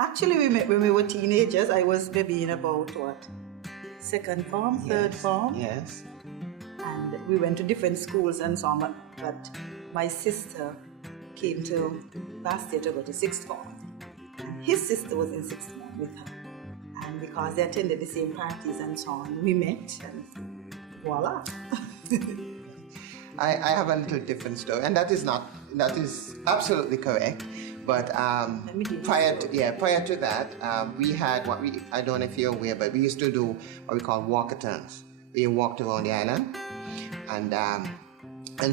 Actually, we met when we were teenagers. I was maybe in about what? Second form, third form. Yes. And we went to different schools and so on. But my sister came to last year to go to sixth form. And his sister was in sixth form with her. And because they attended the same parties and so on, we met and voila. I have a little different story, and that is absolutely correct. But prior to that, we had I don't know if you're aware, but we used to do what we call walkathons. We walked around the island, and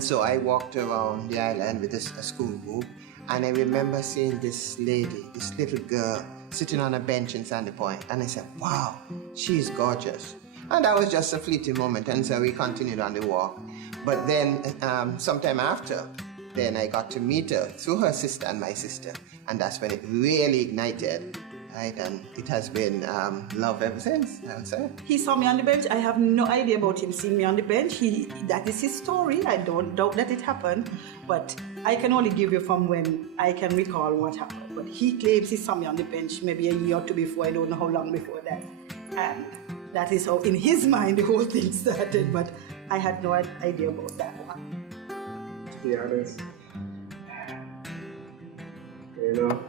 so I walked around the island with a school group, and I remember seeing this lady, this little girl, sitting on a bench in Sandy Point, and I said, wow, she's gorgeous. And that was just a fleeting moment, and so we continued on the walk. But then sometime after, then I got to meet her through her sister and my sister, and that's when it really ignited, right? And it has been love ever since, I would say. He saw me on the bench. I have no idea about him seeing me on the bench. That is his story. I don't doubt that it happened, but I can only give you from when I can recall what happened. But he claims he saw me on the bench maybe a year or two before. I don't know how long before that. And that is how, in his mind, the whole thing started, but I had no idea about that one. To be honest,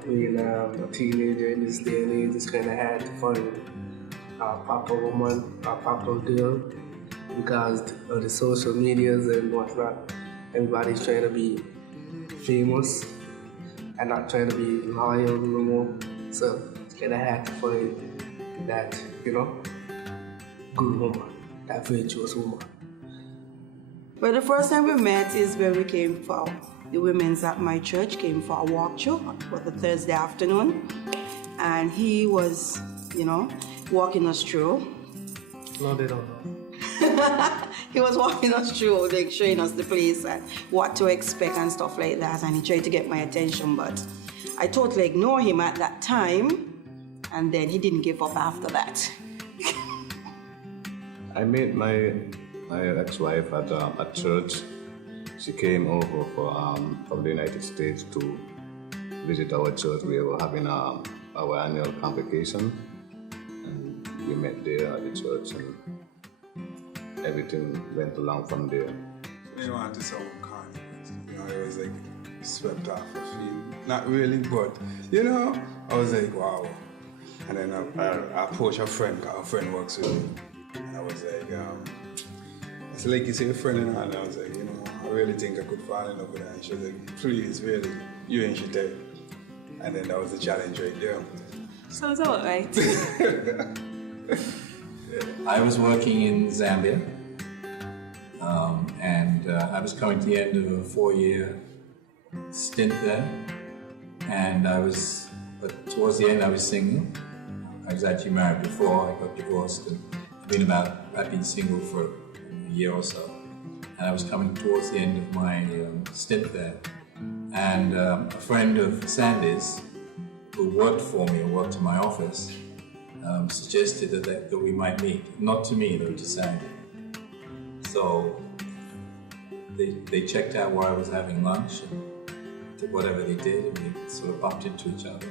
being a teenager in this day and age, it's kind of hard to find a proper woman, a proper girl, because of the social medias and whatnot. Everybody's trying to be famous and not trying to be loyal no more. So it's kind of hard to find that, good woman, that virtuous woman. Well, the first time we met is when we came for the women's at my church, came for a walk through for the Thursday afternoon. And he was, walking us through. No, they don't know. He was walking us through, like showing us the place and what to expect and stuff like that. And he tried to get my attention, but I totally ignored him at that time. And then he didn't give up after that. I met my ex-wife at church. She came over from the United States to visit our church. We were having our annual convocation, and we met there at the church, and everything went along from there. You want to sound carnival, I was like swept off the feet. Not really, but I was like, wow. And then I approached a friend, because a friend works with me. And I was like, it's like you say a friend in her, and I was like, I really think I could fall in love with her. And she was like, please, really, you ain't she dead. And then that was the challenge right there. So it's all right. I was working in Zambia, and I was coming to the end of a 4-year stint there. And but towards the end I was single. I was actually married before I got divorced, and I've been single for a year or so. And I was coming towards the end of my stint there. And a friend of Sandy's, who worked for me or worked in my office, suggested that we might meet. Not to me, though, to Sandy. So they checked out where I was having lunch and did whatever they did, and we sort of bumped into each other.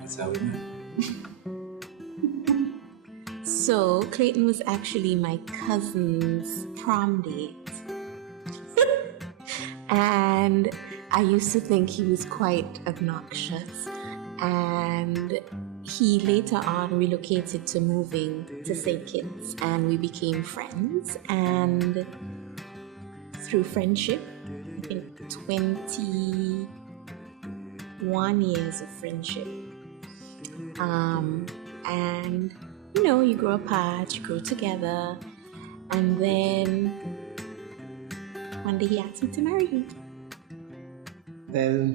That's how we met. So Clayton was actually my cousin's prom date. And I used to think he was quite obnoxious. And he later on relocated to moving to St. Kitts, and we became friends. And through friendship, I think 21 years of friendship. And you grow apart, you grow together, and then one day he asked me to marry him. Well,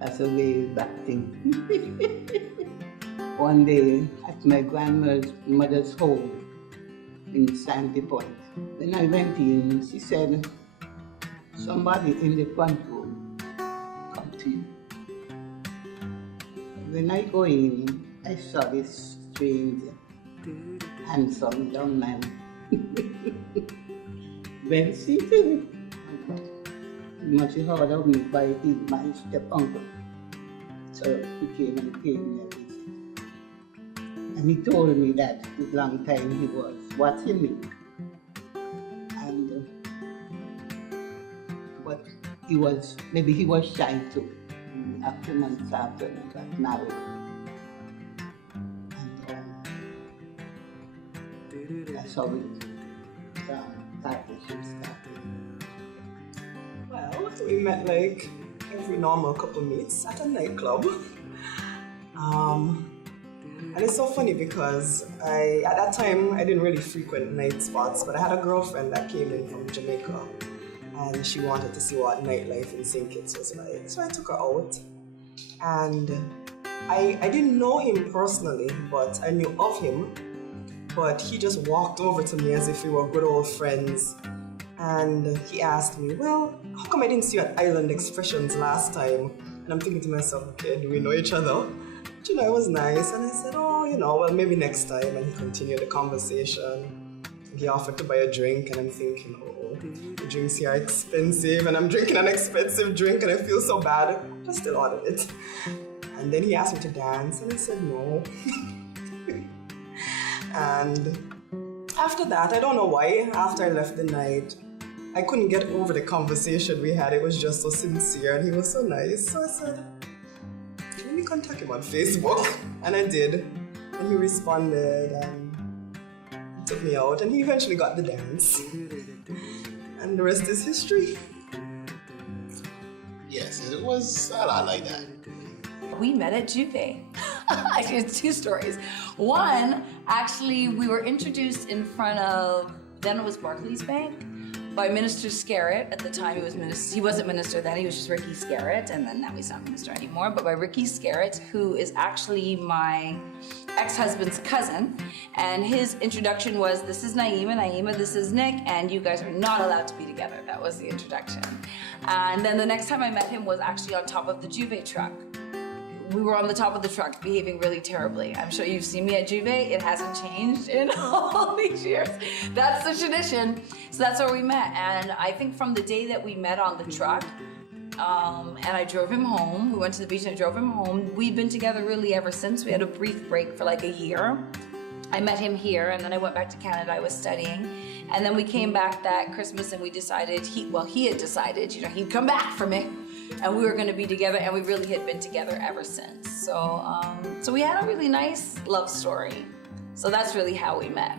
that's a way back thing. One day at my grandmother's home in Sandy Point, when I went in, she said, somebody in the front room, come to you. When I go in, I saw this strange, handsome young man. Well seated. much harder on me by my step uncle. So he came and paid me a visit. And he told me that a long time he was watching me. And but maybe he was shy too. After months after we got married. And that's how partnership started. Well, we met like every normal couple meets at a nightclub. And it's so funny because at that time I didn't really frequent night spots, but I had a girlfriend that came in from Jamaica and she wanted to see what nightlife in St. Kitts was like. So I took her out and I didn't know him personally, but I knew of him. But he just walked over to me as if we were good old friends. And he asked me, well, how come I didn't see you at Island Expressions last time? And I'm thinking to myself, okay, do we know each other? But you know, it was nice. And I said, oh, you know, well, maybe next time. And he continued the conversation. He offered to buy a drink. And I'm thinking, oh, the drinks here are expensive. And I'm drinking an expensive drink and I feel so bad. I still ordered it. And then he asked me to dance. And I said, no. And after that, I don't know why, after I left the night, I couldn't get over the conversation we had. It was just so sincere and he was so nice. So I said, let me contact him on Facebook. And I did. And he responded and he took me out and he eventually got the dance. And the rest is history. Yes, it was a lot like that. We met at Juve. Actually, it's two stories. One, actually, we were introduced in front of, then it was Barclays Bank, by Minister Scarrett. At the time, he wasn't minister then, he was just Ricky Scarrett, and then now he's not minister anymore, but by Ricky Scarrett, who is actually my ex-husband's cousin. And his introduction was, this is Naima, Naima, this is Nick, and you guys are not allowed to be together. That was the introduction. And then the next time I met him was actually on top of the Juve truck. We were on the top of the truck behaving really terribly. I'm sure you've seen me at Juve. It hasn't changed in all these years. That's the tradition. So that's where we met. And I think from the day that we met on the truck, and I drove him home, we went to the beach and I drove him home. We've been together really ever since. We had a brief break for like a year. I met him here and then I went back to Canada. I was studying. And then we came back that Christmas and we decided, he had decided, you know, he'd come back for me. And we were going to be together, and we really had been together ever since. So we had a really nice love story. So that's really how we met.